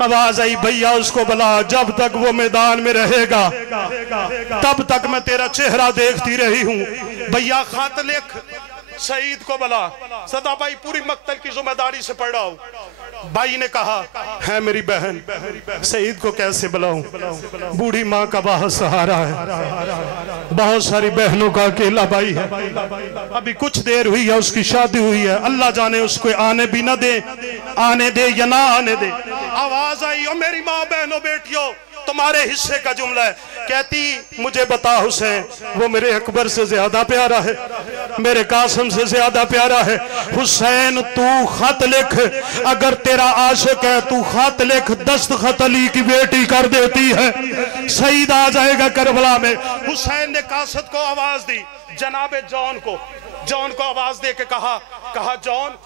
आवाज आई, भैया उसको बुला, जब तक वो मैदान में रहेगा तब तक मैं तेरा चेहरा देखती रही हूँ। भैया खत लिख, सईद को बुला। सदाबाई पूरी मक्तल की जिम्मेदारी से पढ़ रहा हूँ। भाई ने कहा, है मेरी बहन, सईद को कैसे बुलाऊं? बूढ़ी माँ का बहुत सहारा है, बहुत सारी बहनों का अकेला भाई है, अभी कुछ देर हुई है उसकी शादी हुई है, अल्लाह जाने उसको आने भी ना दे, आने दे या ना आने दे। आवाज आई, ओ मेरी माँ बहनों बेटियों, तुम्हारे हिस्से का जुमला है। कहती, मुझे बता हुसैन, वो मेरे अकबर से ज्यादा प्यारा है, मेरे कासिम से ज्यादा प्यारा है। हुसैन तू खत लिख, अगर तेरा आशिक है तू खत लिख, दस्तखत अली की बेटी कर देती है, सईद आ जाएगा करबला में। हुसैन ने कासिद को आवाज दी, जनाबे जॉन को आवाज दे के कहा जॉन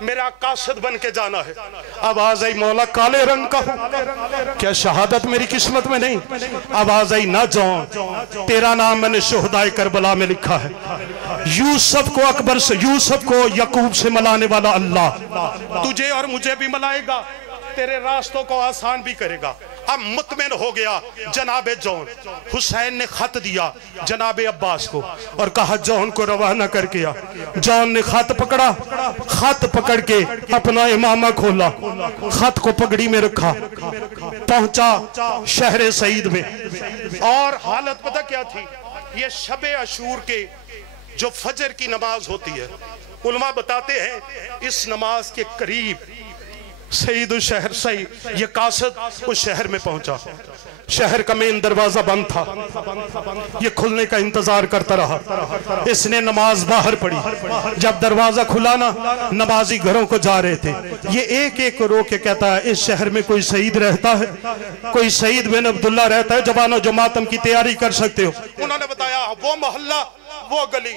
मेरा कासिद बन के जाना है। आवाज आई, मौला काले रंग का हूं, क्या शहादत मेरी किस्मत में नहीं? आवाज आई, ना जॉन, तेरा नाम मैंने शुहदाए करबला में लिखा है। यूसुफ को अकबर से, यूसुफ को यकूब से मिलाने वाला अल्लाह तुझे और मुझे भी मिलाएगा, तेरे रास्तों को आसान भी करेगा। अब मुतमिन हो गया जनाबे जौन। हुसैन ने खत दिया जनाबे अब्बास को और कहा जौन को रवाना करके आ। जौन ने खत पकड़ा, खत पकड़ के अपना इमामा खोला, खत को पगड़ी में रखा, पहुंचा शहर सईद में। और हालत पता क्या थी, ये शबे अशूर के जो फजर की नमाज होती है, उलमा बताते हैं इस नमाज के करीब सईद शहर सईद ये कासद उस शहर में पहुंचा। शहर का मेन दरवाजा बंद था, ये खुलने का इंतजार करता रहा। इसने नमाज बाहर पढ़ी। जब दरवाजा खुला ना, नमाजी घरों को जा रहे थे। ये एक एक रो के कहता है इस शहर में कोई शहीद रहता है, कोई शहीद बिन अब्दुल्ला रहता है, जवानों जो मातम की तैयारी कर सकते हो। उन्होंने बताया वो मोहल्ला, वो गली,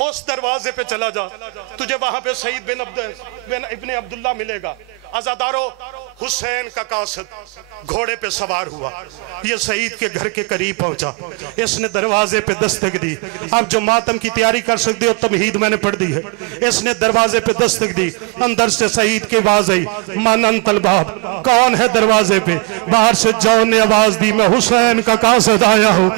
उस दरवाजे पे चला जा, तुझे वहां पे शहीद बिन इब्ने अब्दुल्ला मिलेगा। आजादारो, हुसैन का कासद घोड़े पे सवार हुआ, ये शहीद के घर के करीब पहुंचा। इसने दरवाजे पे दस्तक दी। अब जो मातम की तैयारी कर सकते हो तमहीद मैंने पढ़ दी है। इसने दरवाजे पे दस्तक दी, अंदर से शहीद की आवाज आई, मन अंतल बाब, कौन है दरवाजे पे? बाहर से जौन ने आवाज दी, मैं हुसैन का कासद आया हूँ।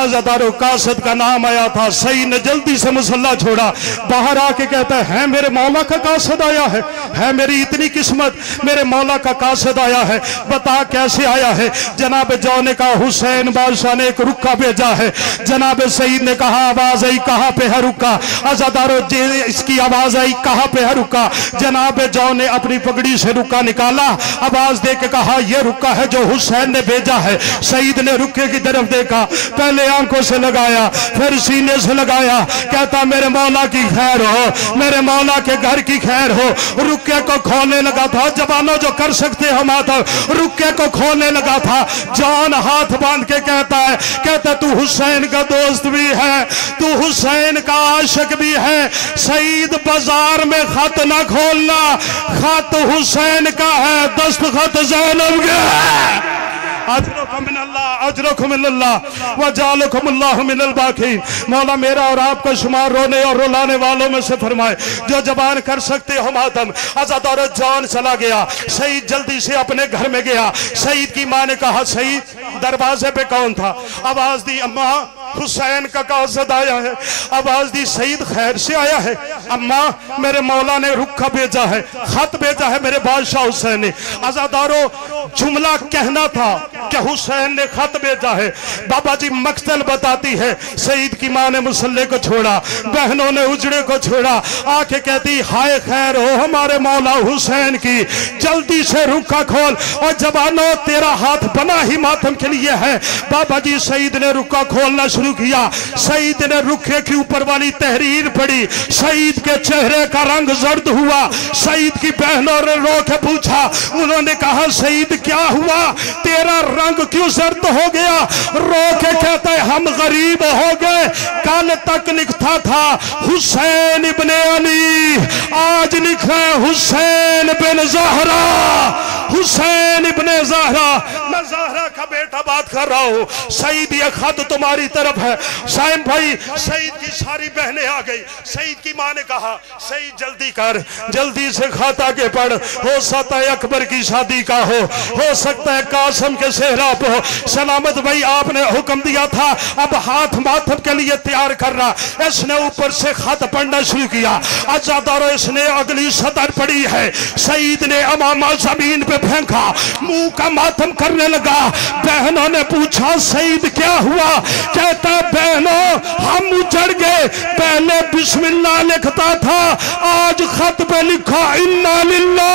आजादारो, कासद का नाम आया था। सईद ने जल्दी से मुसल्ला छोड़ा, बाहर आके कहता है मेरे मौला का कासद आया है मेरी इतनी किस्मत, मेरे मौला का कासद आया है, बता कैसे आया है? जनाब जौ ने कहा हुसैन बादशाह ने एक रुक्का भेजा है। जनाब सईद ने कहा आवाज आई, कहां पे है रुक्का? आजादारो, इसकी आवाज आई, कहां पे है रुक्का? जनाब जौ ने अपनी पगड़ी से रुक्का निकाला, आवाज दे के कहा यह रुक्का है जो हुसैन ने भेजा है। सईद ने रुक्के की तरफ देखा, पहले आंखों से लगाया, फिर सीने से लगाया, कहता मेरे मौला की खैर हो, मेरे मौला के घर की खैर हो। रुक्के को खोलने लगा था, जवानों जो कर सकते हम आता, रुक्के को खोलने लगा था। जान हाथ बांध के कहता तू हुसैन का दोस्त भी है, तू हुसैन का आशिक भी है। सईद बाजार में खत ना खोलना, खत हुसैन का है, दस्तखत ज़ैनब के है। मौला मेरा और आपका शुमार रोने और रुलाने वालों में से फरमाए जो जबान कर सकते हो मातम। आजाद और जान चला गया। सईद जल्दी से अपने घर में गया। सईद की माँ ने कहा सईद दरवाजे पे कौन था? आवाज दी अम्मा हुसैन का कासद आया है। आवाज दी सईद खैर से आया है? अम्मा मेरे मौला ने रुक्का भेजा है, खत भेजा है मेरे बादशाह हुसैन ने। आजादारो, जुमला कहना था कि हुसैन ने खत भेजा है। बाबा जी मकसद बताती है, सईद की मां ने मुसल्ले को छोड़ा, बहनों ने उजड़े को छोड़ा, आके कहती हाय खैर हो हमारे मौला हुसैन की, जल्दी से रुक्का खोल। और जवानों तेरा हाथ बना ही मातम के लिए है। बाबा जी सईद ने रुक्का खोलना शुरू किया। सईद ने रुखे के ऊपर वाली तहरीर पढ़ी। सईद के चेहरे का रंग जर्द हुआ। सईद की बहनों ने रो के पूछा, उन्होंने कहा सईद क्या हुआ, तेरा रंग क्यों जर्द हो गया? रो के कहता है हम गरीब हो गए, कल तक लिखता था हुसैन इब्ने अली, आज लिखा है हुसैन बिन ज़हरा, हुसैन इब्ने ज़हरा। मैं ज़हरा का बेटा बात कर रहा हूँ। सईद ये खत तुम्हारी तरफ है। साइम भाई, सईद की सारी बहनें आ गई। सईद की माँ ने कहा सईद जल्दी कर, जल्दी से खत आगे पढ़, हो सकता है अकबर की शादी का हो सकता है कासम के सेहरा पे हो। सलामत भाई आपने हुक्म दिया था अब हाथ माथम के लिए तैयार करना। इसने ऊपर से खत पढ़ना शुरू किया। आजादारो, इसने अगली सतर पढ़ी है। सईद ने अमामा जमीन पे फेंका, मुंह का मातम करने लगा। बहनों ने पूछा सईद क्या हुआ? कहता बहनों हम उजड़ गए, पहले बिस्मिल्लाह लिखता था, आज खत पे लिखा इन्ना लिल्लाह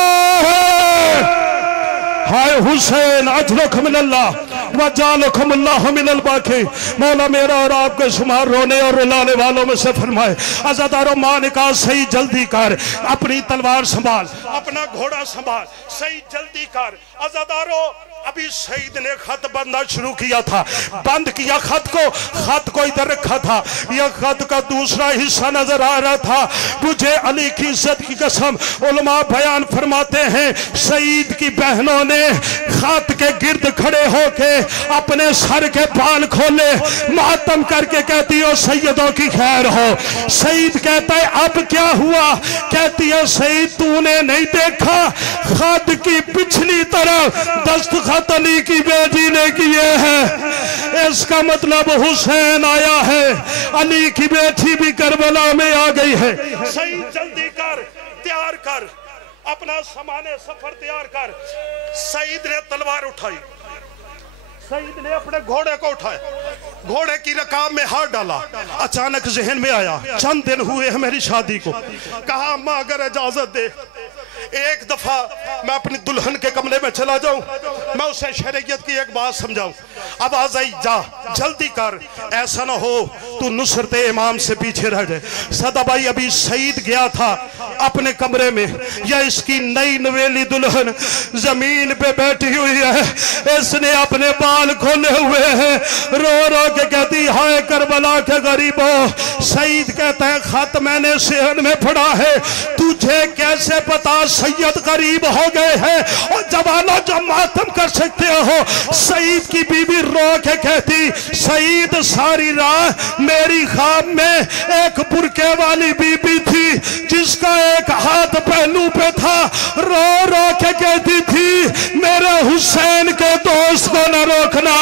हाय हुसैन अजलुकुमुल्लाह व जालकुमुल्लाह मिनल बाकी। मौला मेरा और आपके शुमार रोने और रुलाने वालों में से फरमाए। आजादारो, मां ने कहा सही जल्दी कर, अपनी तलवार संभाल, अपना घोड़ा संभाल, सही जल्दी कर। आजादारो, अभी सईद ने खत बनना शुरू किया था, बंद किया खत को इधर रखा था। यह खत का दूसरा हिस्सा नजर आ रहा था। मुझे अली की इज्जत की कसम, उलमा बयान फरमाते हैं सईद की बहनों ने खत के गिर्द खड़े होके अपने सर के बाल खोले, मातम करके कहती हो सैयदों की खैर हो। सईद कहता है अब क्या हुआ? कहती है सईद तूने नहीं देखा खत की पिछली तरफ दस्तखत अली की बेटी ने किए हैं, इसका मतलब हुसैन आया है, अली की बेटी भी करबला में आ गई है। सईद जल्दी कर, तैयार कर, अपना सामाने सफर तैयार कर। सईद ने तलवार उठाई, सईद ने अपने घोड़े को उठाया, घोड़े की रकाब में हाथ डाला। अचानक जहन में आया चंद दिन हुए हैं मेरी शादी को, कहा अम्मा अगर इजाजत दे एक दफा मैं अपनी दुल्हन के कमरे में चला जाऊं, मैं उसे शरीयत की एक बात समझाऊं। अब आ जाई, जा जल्दी कर, ऐसा ना हो तू नुसरत इमाम से पीछे रह जाए। सदा भाई अभी सईद गया था अपने कमरे में, या इसकी नई नवेली दुल्हन जमीन पे बैठी हुई है, इसने अपने बाल खोले हुए हैं, रो रो के कहती हाय करबला के गरीबों। सईद कहता है खत मैंने सेहन में पढ़ा है, तुझे कैसे पता सैयद करीब हो गए हैं और जवानों जो मातम कर सकते हो। सईद की बीवी रो के कहती सईद सारी रात मेरी ख्वाब में एक बुरके वाली बीबी थी जिसका एक हाथ पहलू पे था, रो रो के कहती थी मेरे हुसैन के दोस्त को न रोकना,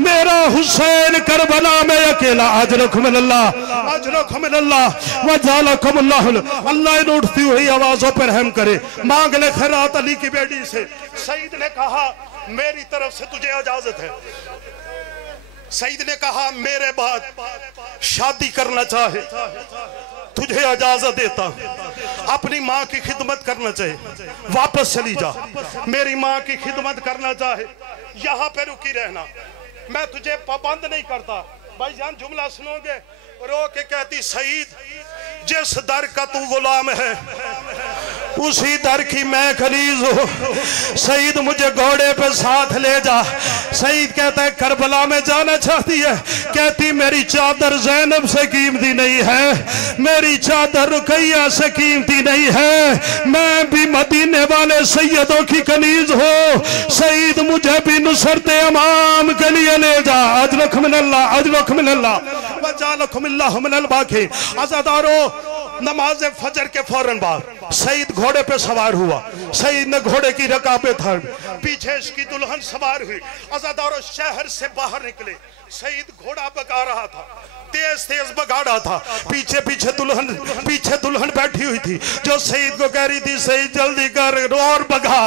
मेरा हुसैन करबला में अकेला। अजरकुमुल्लाह अजरकुमुल्लाह वजालकुमुल्लाह। अल्लाह इन उठती हुई आवाजों पर रहम करे, मांग ले खैरात अली की बेटी से। सईद ने कहा मेरी तरफ से तुझे इजाजत है। सईद ने कहा मेरे बाद शादी करना चाहे तुझे इजाजत देता, अपनी माँ की खिदमत करना चाहे वापस चली जा, मेरी माँ की खिदमत करना चाहे यहाँ पे रुकी रहना, मैं तुझे पाबंद नहीं करता। भाईजान जुमला सुनोगे? रो के कहती सईद जिस दर का तू गुलाम है उसी दर की मैं खलीज हूँ, सईद मुझे घोड़े पे साथ ले जा। सईद कहता है करबला में जाना चाहती है, कहती मेरी चादर ज़ैनब से कीमती नहीं है, मेरी चादर रुकैया से कीमती नहीं है, मैं भी मदीने वाले सैयदों की कनीज हूँ, सईद मुझे भी नुसरत इमाम के लिए ले जा। अजरकुमुल्लाह अजरकुमुल्लाह वजालकुमुल्लाह मिनल बाकी। आज़ादारो नमाज फजर के फौरन बाद सईद घोड़े पे सवार हुआ, सईद ने घोड़े की रकाबें थाम, पीछे इसकी दुल्हन सवार हुई। आज़ादारो शहर से बाहर निकले, सईद घोड़ा भगा रहा था, तेज तेज भगा रहा था, पीछे दुल्हन बैठी हुई थी जो सईद को कह रही थी सईद जल्दी कर और भगा।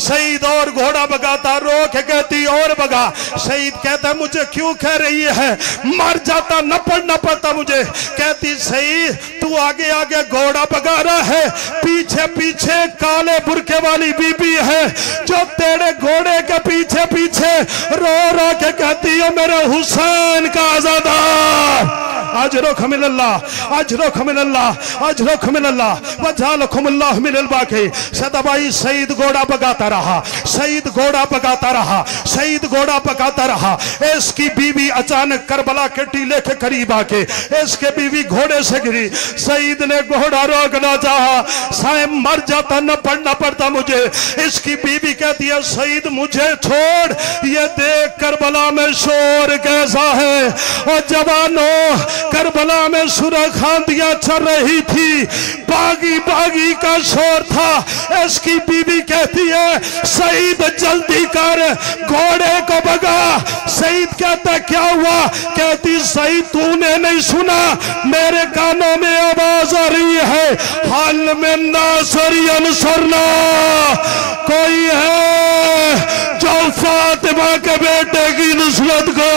सईद और घोड़ा भगाता, रो के कहती और भगा। सईद कहता मुझे क्यों कह रही है, मर जाता न पड़ना पड़ता मुझे। कहती सईद तू आगे आगे घोड़ा भगा रहा है, पीछे पीछे काले बुरके वाली बीबी है जो तेरे घोड़े के पीछे पीछे रो रो के कहती है मेरे हुसैन का आज़ादार। अजरकुमुल्लाह अजरकुमुल्लाह अजरकुमुल्लाह वजालकुमुल्लाह मिनल बाकी। सदाबाई सईद घोड़ा भगाता रहा, सईद घोड़ा भगाता रहा, सईद घोड़ा भगाता रहा। इसकी बीवी अचानक करबला के टीले के करीब आके इसके बीवी घोड़े से गिरी। सईद ने घोड़ा रोकना चाहा, साहब मर जाता न पड़ना पड़ता मुझे। इसकी बीवी कहती है सईद मुझे छोड़, ये देख करबला में शोर कैसा है। और जवानों करबला में सुरखांदियां चल रही थी, बागी बागी का शोर था। इसकी बीवी कहती है सईद जल्दी कर, घोड़े को भगा। सईद कहता क्या हुआ? कहती सईद तूने नहीं सुना, मेरे कानों में आवाज आ रही है हाल में नासरी अनुसरना, कोई है जो फातिमा के बेटे की नुसरत को